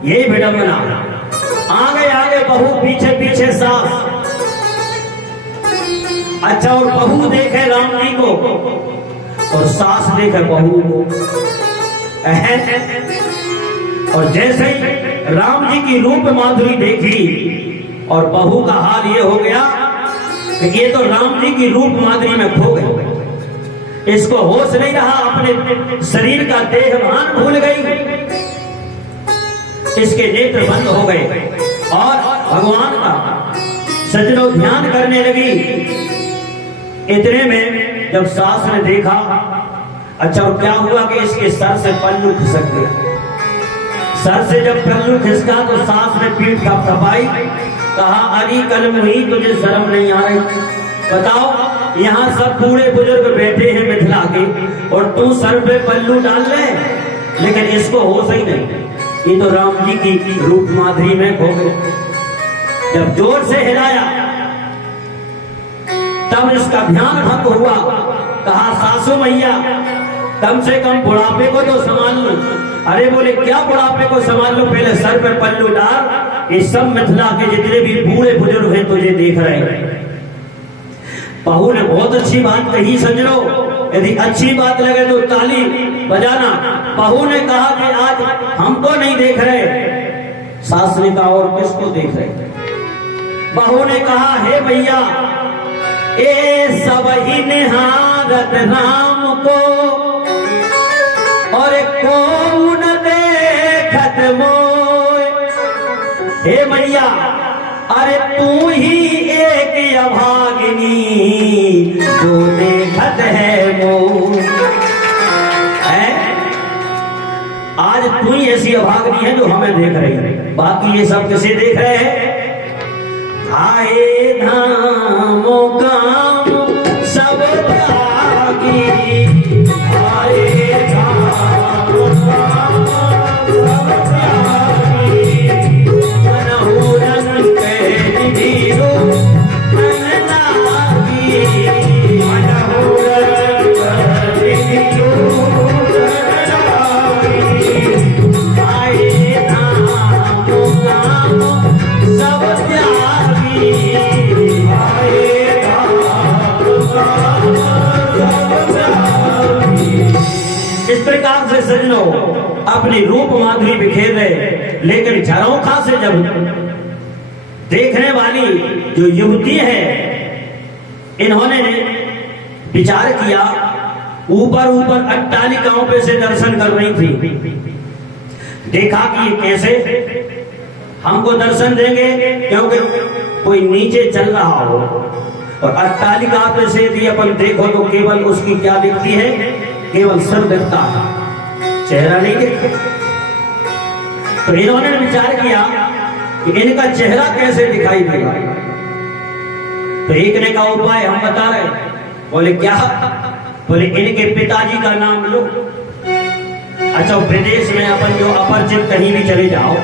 यही विडंबना। आगे आगे बहू, पीछे पीछे सास। अच्छा, और बहू देखे राम जी को और सास देखे बहू को। और जैसे ही राम जी की रूप माधुरी देखी और बहू का हाल ये हो गया कि ये तो राम जी की रूप माधुरी में खो गए। इसको होश नहीं रहा, अपने शरीर का देहभान भूल गई, इसके नेत्र बंद हो गए और भगवान का सजनो ध्यान करने लगी। इतने में जब सास ने देखा, अच्छा और क्या हुआ कि इसके सर से पल्लू खिसक गया। सर से जब पल्लू खिसका तो सास ने पीठ थपथपाई, कहा अरे कल मुही तुझे शर्म नहीं आ रही? बताओ, यहाँ सब बूढ़े बुजुर्ग बैठे हैं मिथिला के और तू सर पे पल्लू डाल ले। लेकिन इसको होश ही नहीं, ये तो राम जी की रूप माधुरी में खो गए। जब जोर से हिलाया तब इसका ध्यान भंग हुआ। कहा सासू मैया, कम से कम बुढ़ापे को तो संभाल लो। अरे बोले क्या बुढ़ापे को संभाल लो, पहले सर पे पल्लू डाल। ये सब मिथिला के जितने भी बूढ़े बुजुर्ग हैं तुझे देख रहे हैं। बहू ने बहुत अच्छी बात कही, समझ लो। यदि अच्छी बात लगे तो ताली बजाना। बहू ने कहा कि आज हमको नहीं देख रहे। सास ने कहा और किसको देख रहे? बहू ने कहा हे भैया, ए सब ही निहारत राम को और कौन देखत मोय। हे भैया, अरे तू ही एक अभागिनी जो देखत है मोय। आज तू ही ऐसी अभागिनी है जो हमें देख रही है, बाकी ये सब किसे देख रहे हैं? आए धामों काम सब त्यागी, आए धामों काम सब त्यागी, मनहु रंग के धीरो मन लागी, मनहु रंग के धीरो मन लागी, आए धामों काम सब त्यागी। इस प्रकार से सजनो अपनी रूप माधुरी बिखेर रहे, लेकिन झरोखा से जब देखने वाली जो युवती है, इन्होंने विचार किया, ऊपर ऊपर अट्टालिकाओं पे से दर्शन कर रही थी। देखा कि ये कैसे हमको दर्शन देंगे, क्योंकि कोई नीचे चल रहा हो। और अट्टालिका पे से यदि अपन देखो तो केवल उसकी क्या दिखती है? केवल सर दिखता है, चेहरा नहीं दिखता। तो इन्होंने विचार किया कि इनका चेहरा कैसे दिखाई देगा। तो एक ने का उपाय हम बता रहे। बोले क्या? बोले इनके पिताजी का नाम लो। अच्छा, विदेश में अपन जो अपरिचित कहीं भी चले जाओ,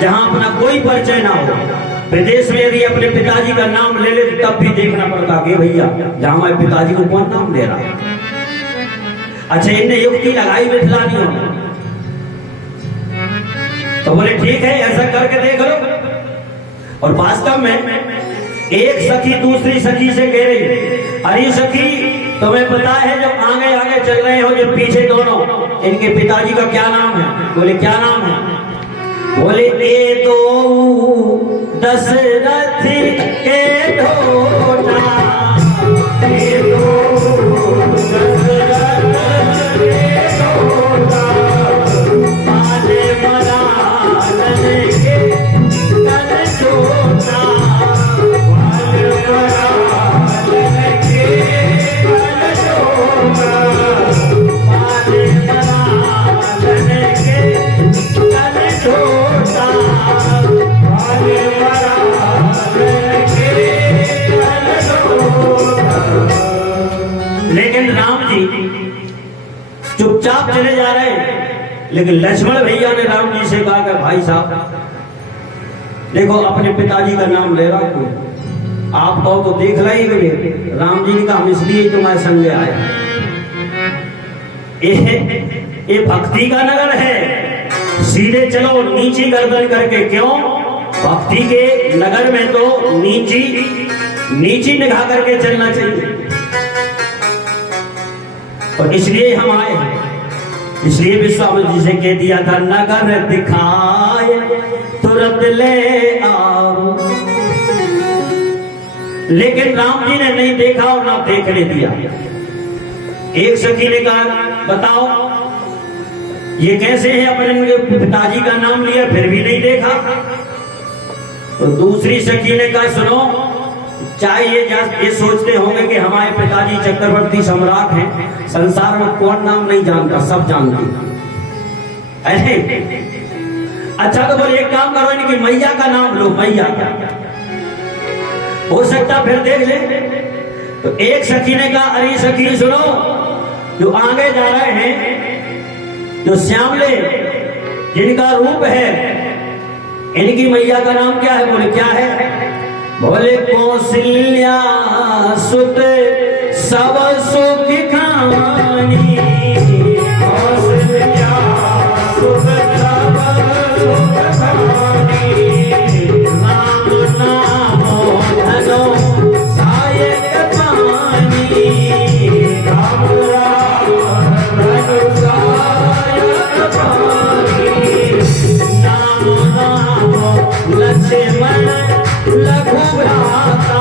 जहां अपना कोई परिचय ना हो, विदेश में यदि अपने पिताजी का नाम ले ले तब भी देखना पड़ता कि भैया जहां हमारे पिताजी को कौन नाम दे रहा है। अच्छा, इनने युक्ति लगाई मिथिलानियों, तो बोले ठीक है ऐसा करके देख लो। और वास्तव में एक सखी दूसरी सखी से कह रही, अरे सखी तुम्हें पता है जो आगे आगे चल रहे हो, जो पीछे दोनों, इनके पिताजी का क्या नाम है? बोले क्या नाम है? बोले ए दो दशरथ के ढोटा, ए दो दशरथ के ढोटा, माने मरालन के तन छोटा, माने मरालन के तन छोटा, माने मरालन के तन छोटा, माने मरालन के तन छोटा। लेकिन राम जी चुपचाप चले जा रहे हैं। लेकिन लक्ष्मण भैया ने राम जी से कहा कि भाई साहब देखो अपने पिताजी का नाम ले रहा हूं, आप कहो तो देख लाइए। राम जी ने कहा हम इसलिए तुम्हारे संग आए, ये भक्ति का नगर है, सीधे चलो नीची गर्दन करके। क्यों? भक्ति के नगर में तो नीची निगाह करके चलना चाहिए। और इसलिए हम आए हैं, इसलिए विश्वामित्र जी से कह दिया था नगर दिखाए तुरंत ले आओ। लेकिन राम जी ने नहीं देखा और ना देखने दिया। एक सखी ने कहा बताओ ये कैसे है, अपने पिताजी का नाम लिया फिर भी नहीं देखा। तो दूसरी सखी ने कहा सुनो, चाहे ये सोचते होंगे कि हमारे पिताजी चक्रवर्ती सम्राट हैं, संसार में कौन नाम नहीं जानता, सब जानते। अच्छा तो बोले एक काम करो, इनकी मैया का नाम लो, मैया का हो सकता फिर देख ले। तो एक सखी ने कहा अरे सखी सुनो, जो आगे जा रहे हैं, जो श्यामले जिनका रूप है, इनकी मैया का नाम क्या है? बोले क्या है? बोले कौशल्या सुत सब सुख खानी। कौशल्या सुत सब सुख खानी। नाम नामो धनो सायक पानी। राम राम धनु सायक पानी। नाम नामो लक्ष्मण लघु भ्राता।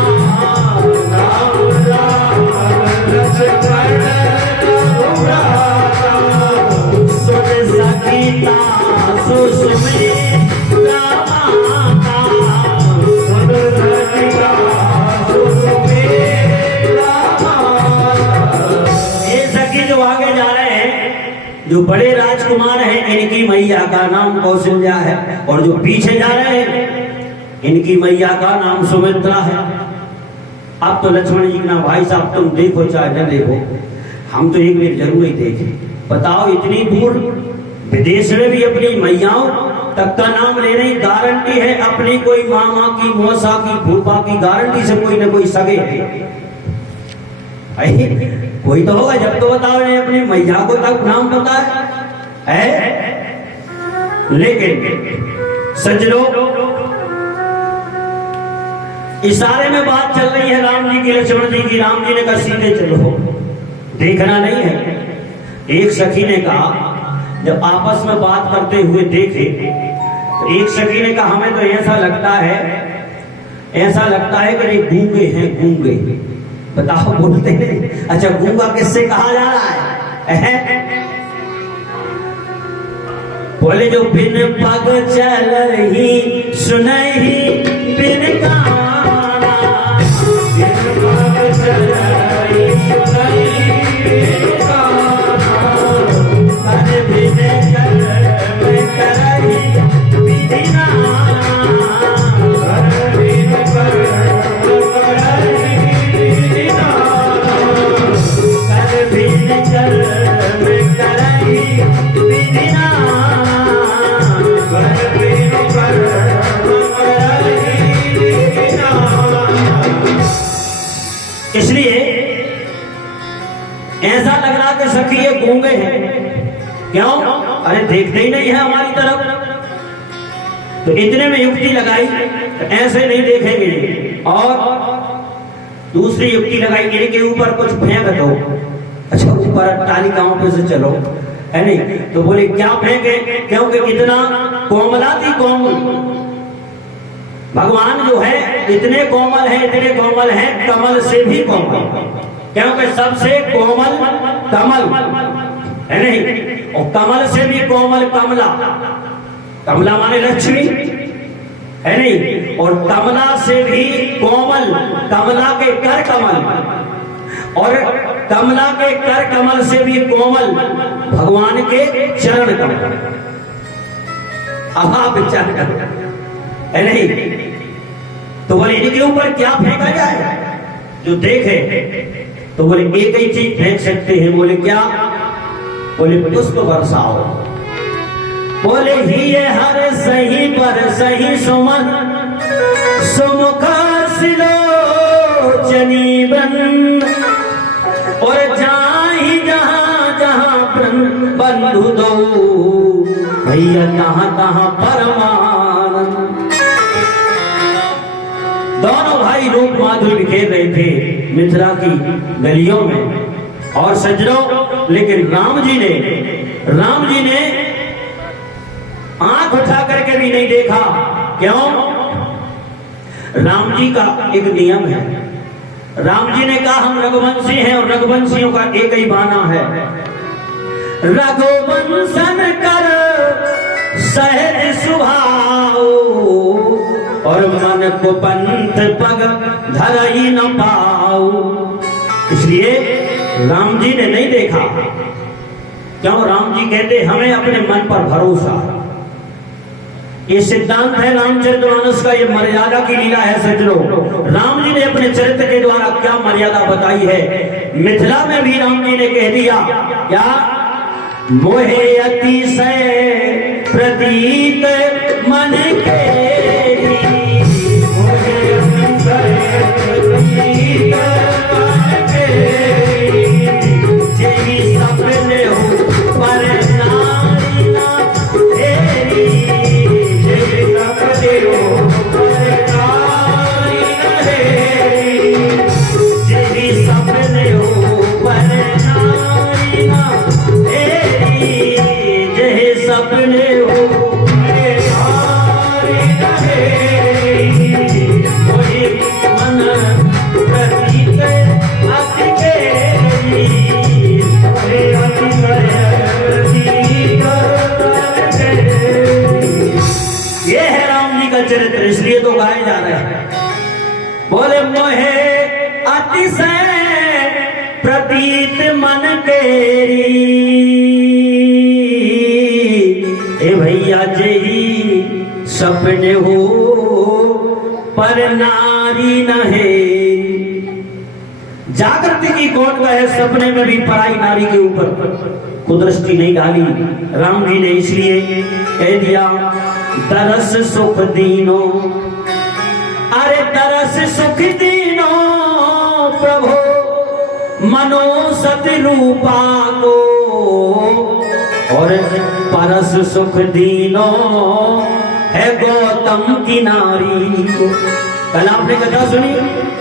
राम राम लक्ष्मण लघु भ्राता। सुन सकीता सुस्मिता माता। सुन सकीता सुस्मिता माता। ये सखी जो आगे जा रहे हैं, जो बड़े राजकुमार हैं, इनकी मैया का नाम कौशल्या है, और जो पीछे जा रहे हैं इनकी मैया का नाम सुमित्रा है। अब तो लक्ष्मण जी ना भाई साहब तुम देखो चाहे न देखो, हम तो एक बार जरूर ही देखें। बताओ इतनी दूर विदेश में भी अपनी मैयाओं तक का नाम लेने की गारंटी है, अपनी कोई मामा की, मौसा की, फूफा की गारंटी से कोई न कोई सगे है। कोई तो होगा, जब तो बताओ इन्हें अपनी मैया को तक नाम पता है। लेकिन सज्जनों, इशारे में बात चल रही है राम जी की, लक्ष्मण जी की। राम जी ने कहा सीधे चलो, देखना नहीं है। एक सखी ने कहा, जब आपस में बात करते हुए देखे तो एक सखी ने कहा हमें तो ऐसा लगता है कि ये गूंगे हैं, गूंगे। बताओ बोलते हैं। अच्छा गूंगा किससे कहा जा रहा है? बोले जो बिन पग चल ही सुनहि बिन गाना। बिन पग चल ही सुनहि बिन गाना। कर बिन कर करहि विधि नाना। कर बिन कर करहि विधि नाना। कर बिन कर करहि विधि नाना। इसलिए ऐसा लग रहा कि सखी ये गूंगे हैं। क्यों? अरे देखते ही नहीं है हमारी तरफ। तो इतने में युक्ति लगाई, तो ऐसे नहीं देखेंगे। और दूसरी युक्ति लगाई, इनके ऊपर कुछ फेंक दो। अच्छा ऊपर तालिकाओं पे से चलो, है नहीं? तो बोले क्या फेंके? क्योंकि इतना कोमला थी, कोमल भगवान जो है इतने कोमल है, कमल से भी कोमल। क्योंकि सबसे कोमल कमल है नहीं, और कमल से भी कोमल कमला। कमला माने लक्ष्मी है नहीं, और कमला से भी कोमल, कमला के कर कमल, और कमला के कर कमल से भी कोमल भगवान के चरण कमल। अब आप विचार कर, है नहीं? तो बोले इनके ऊपर क्या फेंका जाए? जो देखे तो बोले एक ही चीज फेंक सकते हैं। बोले क्या? बोले पुष्प बरसाओ। बोले ही ये हर सही पर सही सुमन सुमुखा सिलोचनी बन। और जाहि जहां जहां बंधु दो भैया कहां कहां परमानंद। दोनों भाई रूप माधुरी बिखेर रहे थे मिथिला की गलियों में। और सज्जनों, लेकिन राम जी ने आंख उठा करके भी नहीं देखा। क्यों? राम जी का एक नियम है। राम जी ने कहा हम रघुवंशी हैं और रघुवंशियों का एक ही बाना है, रघुवंशन कर सहज स्वभाव और मन को पंथ पग धर ही न पाऊ। इसलिए राम जी ने नहीं देखा। क्यों? राम जी कहते हमें अपने मन पर भरोसा। ये सिद्धांत है रामचरितमानस का, ये मर्यादा की लीला है सज्जनों। राम जी ने अपने चरित्र के द्वारा क्या मर्यादा बताई है। मिथिला में भी राम जी ने कह दिया क्या? मोहे अतिशय प्रतीत मन केरी, मोहे अतिशय प्रतीत मन केरी, जेहि सपने हो पर नारी ना तेरी, जेहि सपने हो पर नारी ना तेरी, जेहि सपने हो पर नारी ना तेरी, जेहि सपने हो पर नारी ना तेरी, मोहि मन प्रतीत अति केरी, मोहि अतिशय प्रतीत मन केरी। ये है राम जी का चरित्र, इसलिए तो गाए जा रहे हैं। बोले मोहे अतिशय प्रतीत मन केरी, ए भैया जेहि सपने हो पर नारी न है। जागृति की कौन कहे, सपने में भी पराई नारी के ऊपर कुदृष्टि नहीं डाली राम जी ने। इसलिए कह दिया तरस सुख दीनो, अरे तरस सुख दीनो प्रभु मनो सति रूपा को, और परस सुख दीनो है गौतम की नारी को। कल आपने कथा सुनी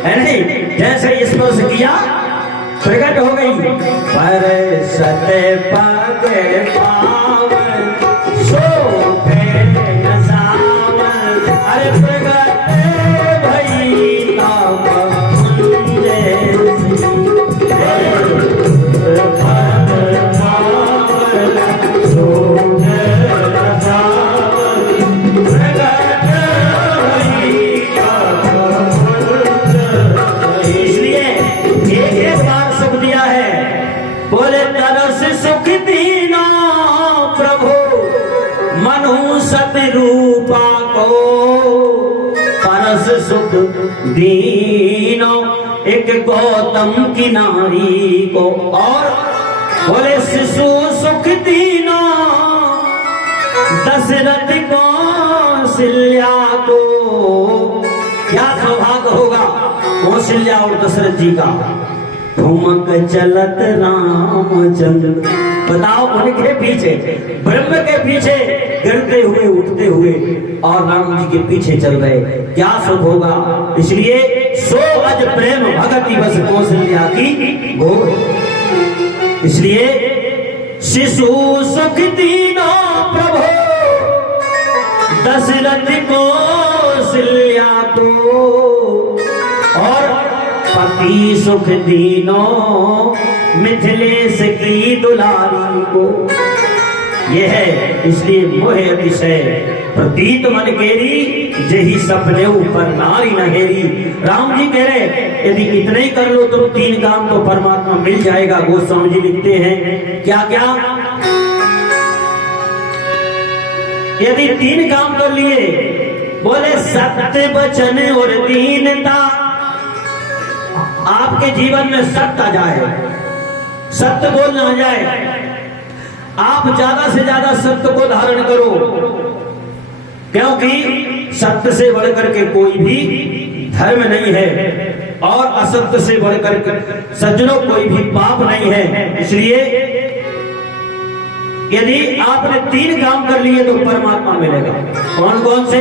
है नहीं? जैसे स्पर्श किया प्रकट हो गई, पर सते पग पावन शोभे न सावन, अरे प्रगट भई तब मुंजे, पग पावन शोभे न सावन, प्रगट भई तब मुंजे। इसलिए एक बार सुख दिया है। बोले तरस सुख दीनो प्रभु मनु सति रूपा को, परस सुख दीनो एक गौतम की नारी को, और बोले शिशु सुख दीनो दशरथ कौशल्या को। क्या सौभाग्य होगा कौशल्या और दशरथ जी का। ठुमक चलत रामचंद्र, बताओ उनके पीछे, ब्रह्म के पीछे गिरते हुए उठते हुए और राम जी के पीछे चल रहे, क्या सुख होगा। इसलिए सो अज प्रेम भगति बस कौशल्या की गोर। इसलिए शिशु सुख दीनो प्रभु दशरथ कौशल्या को, और पति सुख दीनो मिथिलेश की दुलारी को। यह है इसलिए मोहे अतिशय प्रतीत मन केरी, जेहि सपने ऊपर नारी न हेरी। राम जी कह रहे यदि इतना ही कर लो तो 3 काम तो परमात्मा मिल जाएगा। गोस्वामी जी लिखते हैं क्या क्या, यदि 3 काम कर लिए, बोले सत्य वचन और दीनता, आपके जीवन में सत्य आ जाए, सत्य बोलना आ जाए, आप ज्यादा से ज्यादा सत्य को धारण करो, क्योंकि सत्य से बढ़कर के कोई भी धर्म नहीं है और असत्य से बढ़कर सज्जनों कोई भी पाप नहीं है। इसलिए यदि आपने 3 काम कर लिए तो परमात्मा मिलेगा। कौन कौन से?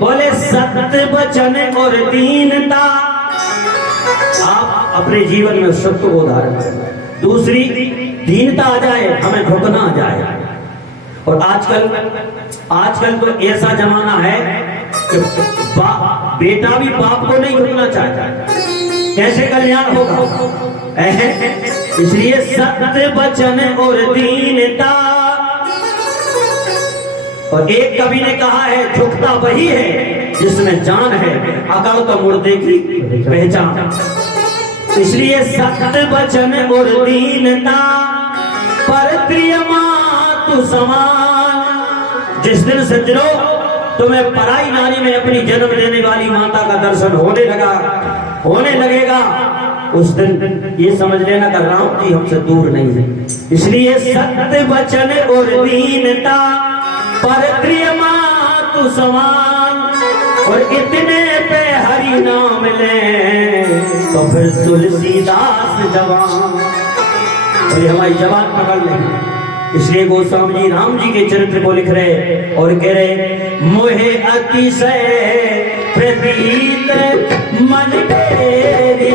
बोले सत्य वचन और दीनता। आप अपने जीवन में सत्य को धारण करें। दूसरी, दीनता आ जाए, हमें झुकना आ जाए। और आजकल तो ऐसा जमाना है कि बेटा भी बाप को नहीं झुकना चाहता। कैसे कल्याण होगा? इसलिए सत्य वचन और दीनता। और एक कवि ने कहा है, झुकता वही है जिसमें जान है, अकल तो मुर्दे की पहचान। इसलिए सत्य वचन और दीनता, पर प्रिय मातु समान। जिस दिन सज्जनो तुम्हें पराई नारी में अपनी जन्म देने वाली माता का दर्शन होने लगेगा, उस दिन ये समझ लेना कि राम जी हमसे दूर नहीं है। इसलिए सत्य वचन और दीनता, पर प्रिय मातु समान। और इतने पे हरि नाम ले तो फिर तुलसीदास जवान। और ये हमारी जवान पकड़ लेना। इसलिए गोस्वामी जी राम जी के चरित्र को लिख रहे और कह रहे, मोहे अतिशय प्रतीत मन तेरी,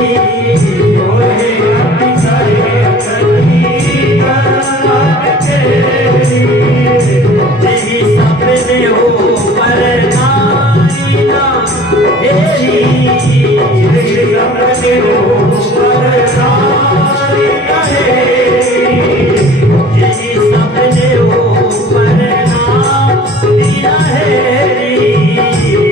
मोहे अतिशय प्रतीत मन तेरी, तेरी सपने हो पर नारी ना तेरी, तेरी सपने हो पर नारी ना तेरी, तेरी सपने हो पर नारी ना तेरी,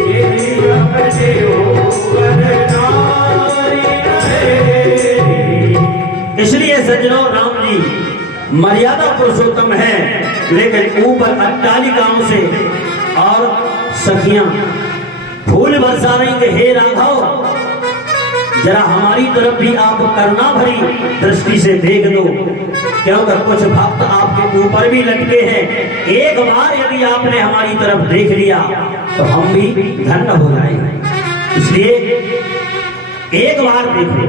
तेरी सपने हो पर नारी ना तेरी। इसलिए सज्जनों, राम जी मर्यादा पुरुषोत्तम है, लेकिन ऊपर अट्टालिकाओं से और सखियां फूल बरसा रही कि हे राघव, जरा हमारी तरफ भी आप करुणा भरी दृष्टि से देख दो, क्योंकि कुछ भक्त आपके ऊपर भी लटके हैं। एक बार यदि आपने हमारी तरफ देख लिया तो हम भी धन्य हो जाएंगे। इसलिए एक बार देखो।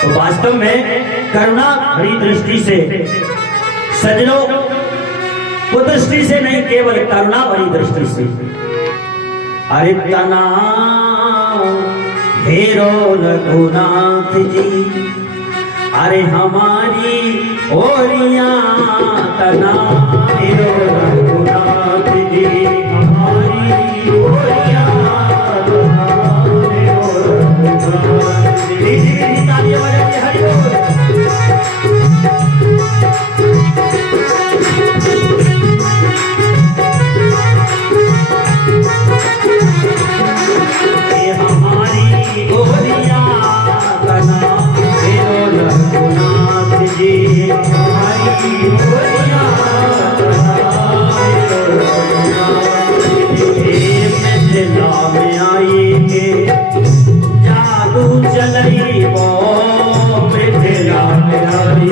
तो वास्तव में करुणा भरी दृष्टि से सज्जनों, वो दृष्टि से नहीं, केवल करुणा भरी दृष्टि से। अरे तना हेरो रघुनाथ जी, अरे हमारी ओरिया तना हेरो रघुनाथ जी, हमारी ओरिया तना हेरो रघुनाथ जी। तालियां बजाइए, हरि बोल। जादू चलई वो मिथिला में आई,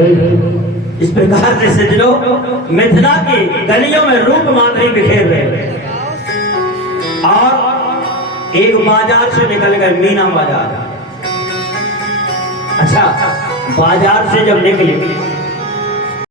इस प्रकार से सजनो मिथिला की गलियों में रूप माधुरी बिखेर रहे और एक बाजार से निकल गए, मीना बाजार। अच्छा, बाजार से जब निकले